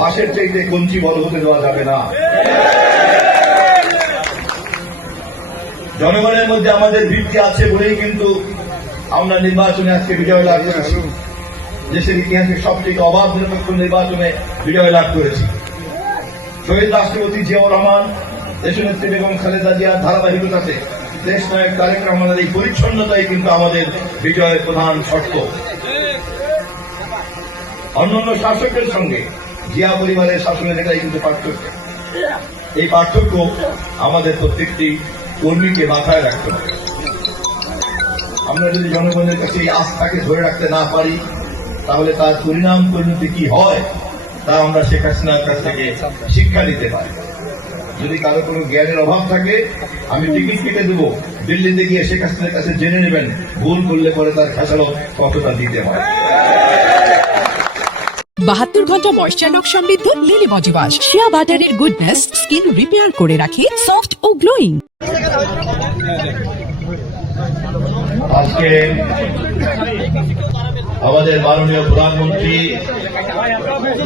বাঁশের চাইতে কঞ্চি বড় হতে দেওয়া যাবে না। জনগণের মধ্যে আমাদের ভিত্তি আছে বলেই কিন্তু আমরা নির্বাচনে আজকে বিজয় লাভ করেছি। দেশের ইতিহাসে সবচেয়ে অবাধ নিরপেক্ষ নির্বাচনে বিজয় লাভ করেছি। শহীদ রাষ্ট্রপতি জিয়াউর রহমান, দেশনেত্রী বেগম খালেদা জিয়ার ধারাবাহিকতাতে দেশ নায়ক তারেক রহমানের এই পরিচ্ছন্নতাই কিন্তু আমাদের বিজয়ের প্রধান শর্ত। অন্যান্য শাসকের সঙ্গে জিয়া পরিবারের শাসনের এটাই কিন্তু পার্থক্য। এই পার্থক্য আমাদের প্রত্যেকটি কর্মীকে মাথায় রাখতে হবে। আমরা যদি জনগণের কাছে এই আস্থাকে ধরে রাখতে না পারি, তাহলে তার পরিণাম পরিণতি কি হয় তা আমরা শেখ হাসিনার কাছ থেকে শিক্ষা নিতে পারি। যদি কারো কোনো জ্ঞানের অভাব থাকে, আমি টিকিট কেটে দেবো, দিল্লিতে গিয়ে শেখ হাসিনার কাছে জেনে নেবেন ভুল করলে পরে তার খেসারত কতটা দিতে হয়। 72 ঘন্টা ময়েশ্চার লক সমৃদ্ধ লিলি বডি ওয়াশ, শিয়া বাটারের গুডনেস স্কিন রিপেয়ার করে রাখে সফট ও গ্লোয়িং। আজকে আমাদের মাননীয় প্রধানমন্ত্রী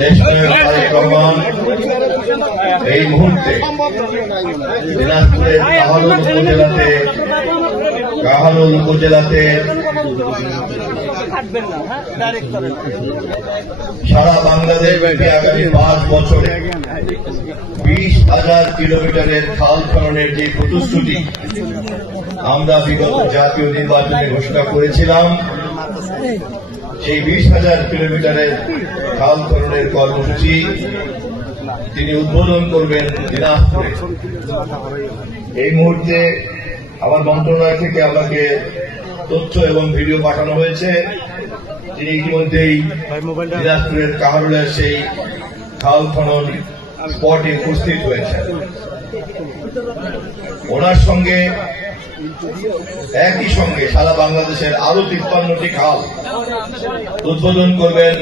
দেশনায়ক তারেক রহমান এই মুহূর্তে দিনাজপুরের কাহারোল উপজেলাতে সারা বাংলাদেশ ব্যাপী আগামী 5 বছরে 20,000 কিলোমিটারের খাল খননের যে প্রতিশ্রুতি আমরা বিগত জাতীয় নির্বাচনে ঘোষণা করেছিলাম, সেই 20,000 কিলোমিটারের খাল খননের কর্মসূচি তিনি উদ্বোধন করবেন দিনাজপুরে। এই মুহূর্তে আমার মন্ত্রণালয় থেকে আমাকে তথ্য এবং ভিডিও পাঠানো হয়েছে। তিনি ইতিমধ্যেই দিনাজপুরের কাহারোলের সেই খাল খনন স্পটে উপস্থিত হয়েছেন। ওনার সঙ্গে একই সঙ্গে সারা বাংলাদেশের আরো 53টি খাল উদ্বোধন করবেন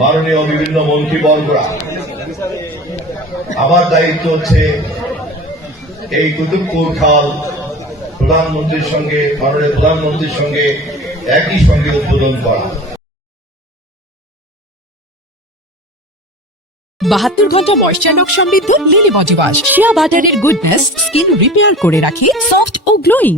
মাননীয় বিভিন্ন মন্ত্রীবর্গরা। আমার দায়িত্ব হচ্ছে এই কুতুবপুর খাল প্রধানমন্ত্রীর সঙ্গে, মাননীয় প্রধানমন্ত্রীর সঙ্গে একই সঙ্গে উদ্বোধন করা। 72 ঘন্টা ময়েশ্চার লক সমৃদ্ধ লিলি বডি ওয়াশ, শিয়া বাটারের গুডনেস স্কিন রিপেয়ার করে রাখে সফট ও গ্লোয়িং।